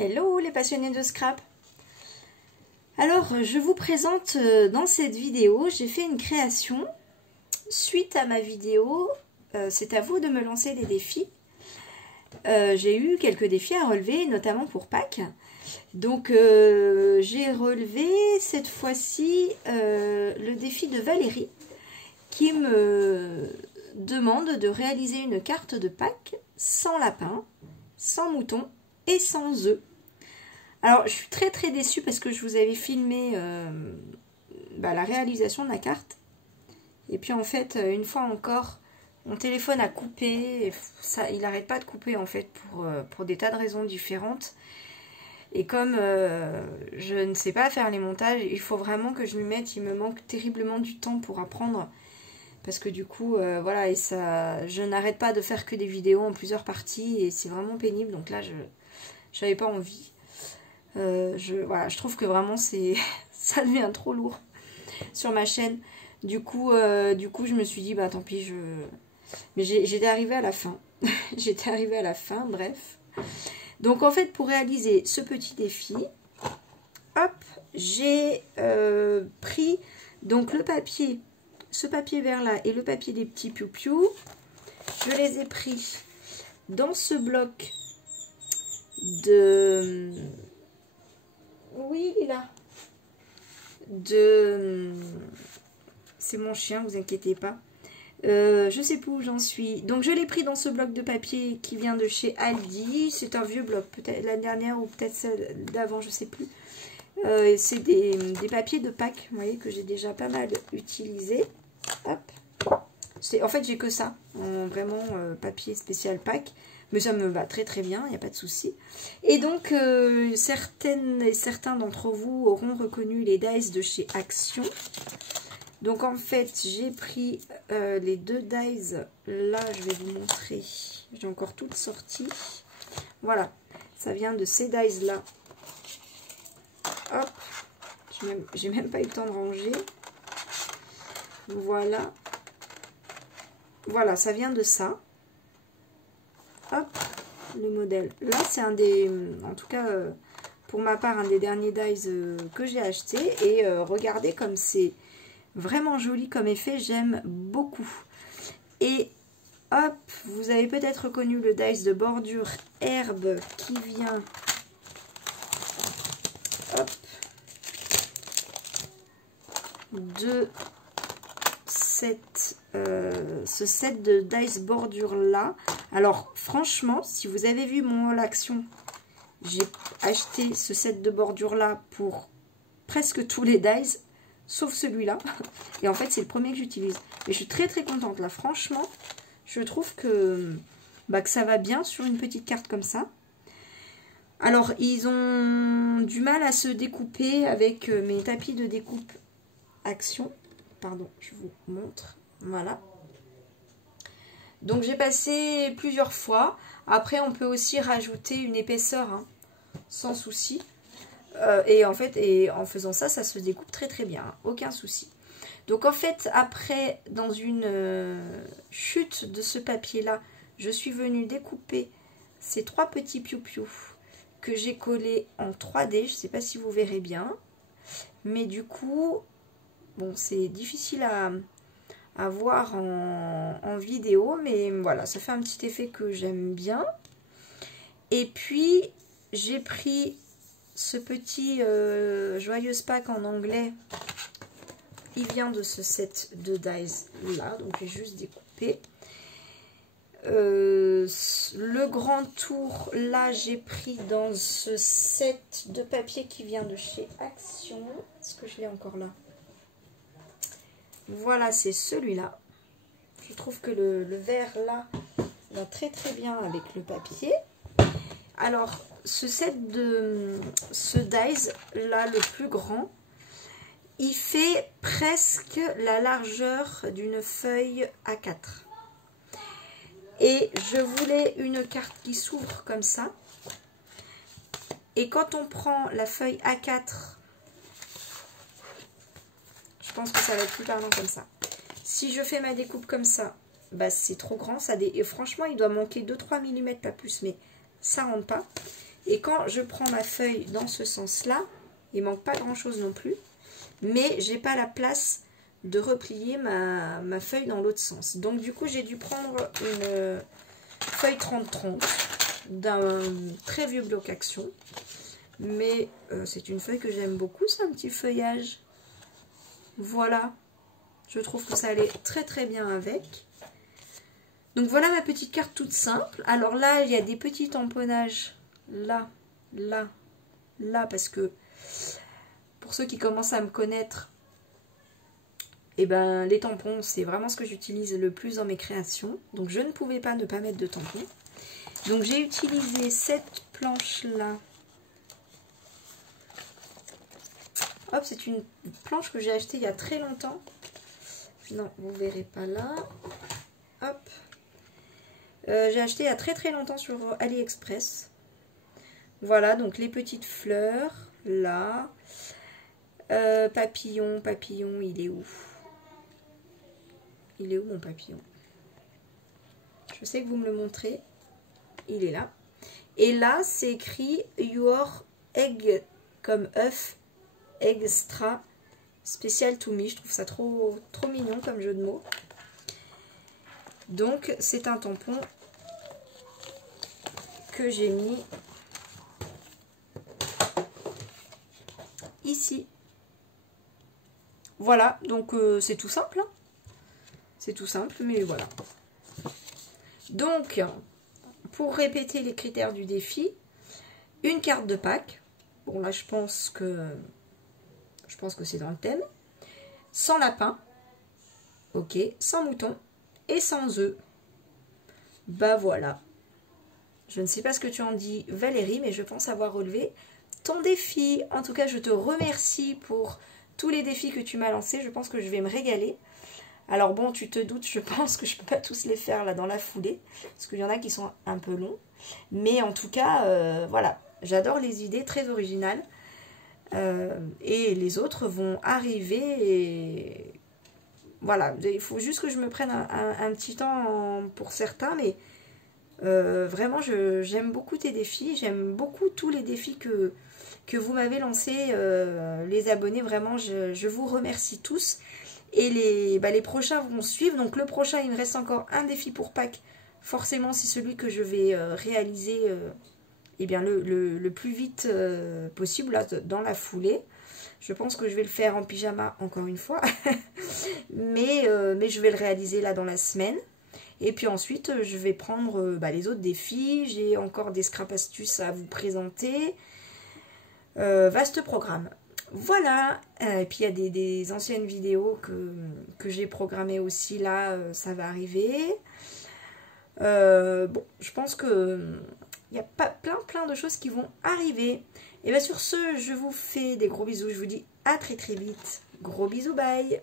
Hello les passionnés de scrap. Alors je vous présente dans cette vidéo, j'ai fait une création suite à ma vidéo, c'est à vous de me lancer des défis. J'ai eu quelques défis à relever, notamment pour Pâques. Donc j'ai relevé cette fois-ci le défi de Valérie qui me demande de réaliser une carte de Pâques sans lapin, sans mouton et sans œufs. Alors je suis très déçue parce que je vous avais filmé la réalisation de la carte. Et puis en fait, une fois encore, mon téléphone a coupé. Et ça, il n'arrête pas de couper en fait pour des tas de raisons différentes. Et comme je ne sais pas faire les montages, il faut vraiment que je m'y mette. Il me manque terriblement du temps pour apprendre. Parce que du coup, voilà, et ça, je n'arrête pas de faire que des vidéos en plusieurs parties. Et c'est vraiment pénible. Donc là, je n'avais pas envie. Voilà, je trouve que vraiment ça devient trop lourd sur ma chaîne. Du coup, je me suis dit, bah tant pis, mais j'étais arrivée à la fin. J'étais arrivée à la fin, bref. Donc en fait, pour réaliser ce petit défi, hop, j'ai pris donc le papier, ce papier vert là et le papier des petits piou-piou. Je les ai pris dans ce bloc de... Oui, il est là. C'est mon chien, vous inquiétez pas. Je sais plus où j'en suis. Donc je l'ai pris dans ce bloc de papier qui vient de chez Aldi. C'est un vieux bloc, peut-être l'année dernière ou peut-être celle d'avant, je sais plus. C'est des papiers de Pâques, vous voyez, que j'ai déjà pas mal utilisé. Hop. En fait, j'ai que ça, vraiment papier spécial Pâques. Mais ça me va très bien, il n'y a pas de souci. Et donc, certaines et certains d'entre vous auront reconnu les dies de chez Action. Donc en fait, j'ai pris les deux dies. Là, je vais vous montrer. J'ai encore toutes sorties. Voilà, ça vient de ces dies là. Hop, j'ai même pas eu le temps de ranger. Voilà. Voilà, ça vient de ça. Hop, le modèle. Là, c'est un des, en tout cas, pour ma part, un des derniers dies que j'ai acheté. Et regardez comme c'est vraiment joli comme effet, j'aime beaucoup. Et hop, vous avez peut-être reconnu le dies de bordure herbe qui vient, hop, de ce set de dice bordure là. Alors franchement, si vous avez vu mon haul Action, j'ai acheté ce set de bordure là pour presque tous les dies sauf celui-là. Et en fait c'est le premier que j'utilise. Et je suis très contente là. Franchement, je trouve que ça va bien sur une petite carte comme ça. Alors ils ont du mal à se découper avec mes tapis de découpe Action. Pardon, je vous montre. Voilà. Donc j'ai passé plusieurs fois. Après on peut aussi rajouter une épaisseur hein, sans souci. Et en fait, en faisant ça, ça se découpe très bien. Hein, aucun souci. Donc en fait, après, dans une chute de ce papier-là, je suis venue découper ces trois petits piou-piou que j'ai collés en 3D. Je ne sais pas si vous verrez bien. Mais du coup... Bon, c'est difficile à voir en vidéo, mais voilà, ça fait un petit effet que j'aime bien. Et puis, j'ai pris ce petit Joyeuse Pâques en anglais. Il vient de ce set de dies là, donc j'ai juste découpé. Le grand tour, là, j'ai pris dans ce set de papier qui vient de chez Action. Est-ce que je l'ai encore là ? Voilà, c'est celui-là. Je trouve que le vert là va très bien avec le papier. Alors, ce set de ce dies là, le plus grand, il fait presque la largeur d'une feuille A4. Et je voulais une carte qui s'ouvre comme ça. Et quand on prend la feuille A4, je pense que ça va être plus parlant comme ça. Si je fais ma découpe comme ça, c'est trop grand. Et franchement, il doit manquer 2-3 mm, pas plus, mais ça rentre pas. Et quand je prends ma feuille dans ce sens-là, il manque pas grand-chose non plus. Mais j'ai pas la place de replier ma feuille dans l'autre sens. Donc du coup, j'ai dû prendre une feuille 30-30 d'un très vieux bloc Action. Mais c'est une feuille que j'aime beaucoup, c'est un petit feuillage. Voilà. Je trouve que ça allait très très bien avec. Donc voilà ma petite carte toute simple. Alors là, il y a des petits tamponnages. Là, là, là, parce que pour ceux qui commencent à me connaître, eh ben, les tampons, c'est vraiment ce que j'utilise le plus dans mes créations. Donc je ne pouvais pas ne pas mettre de tampons. Donc j'ai utilisé cette planche-là. Hop, c'est une planche que j'ai achetée il y a très longtemps. Non, vous ne verrez pas là. Hop. J'ai acheté il y a très très longtemps sur AliExpress. Voilà, donc les petites fleurs, là. Papillon, papillon, il est où? Il est où mon papillon? Je sais que vous me le montrez. Il est là. Et là, c'est écrit Your Egg, comme œuf, extra spécial to me. Je trouve ça trop mignon comme jeu de mots. Donc, c'est un tampon que j'ai mis ici. Voilà, donc c'est tout simple. Hein. C'est tout simple, mais voilà. Donc, pour répéter les critères du défi, une carte de Pâques. Bon, là, je pense que c'est dans le thème. Sans lapin. Ok. Sans mouton. Et sans œufs. Bah voilà. Je ne sais pas ce que tu en dis, Valérie, mais je pense avoir relevé ton défi. En tout cas, je te remercie pour tous les défis que tu m'as lancés. Je pense que je vais me régaler. Alors bon, tu te doutes, je pense que je ne peux pas tous les faire là dans la foulée. Parce qu'il y en a qui sont un peu longs. Mais en tout cas, voilà. J'adore les idées très originales. Et les autres vont arriver. Et voilà, il faut juste que je me prenne un petit temps pour certains. Mais vraiment, j'aime beaucoup tes défis. J'aime beaucoup tous les défis que vous m'avez lancés. Les abonnés, vraiment, je vous remercie tous. Et les prochains vont suivre. Donc le prochain, il me reste encore un défi pour Pâques. Forcément, c'est celui que je vais réaliser eh bien, le plus vite possible, là, dans la foulée. Je pense que je vais le faire en pyjama, encore une fois. mais je vais le réaliser là dans la semaine. Et puis ensuite, je vais prendre les autres défis. J'ai encore des scrap astuces à vous présenter. Vaste programme. Voilà, et puis il y a des anciennes vidéos que j'ai programmées aussi, là, ça va arriver. Bon, je pense que il y a plein de choses qui vont arriver. Et bien sur ce, je vous fais des gros bisous, je vous dis à très vite. Gros bisous, bye!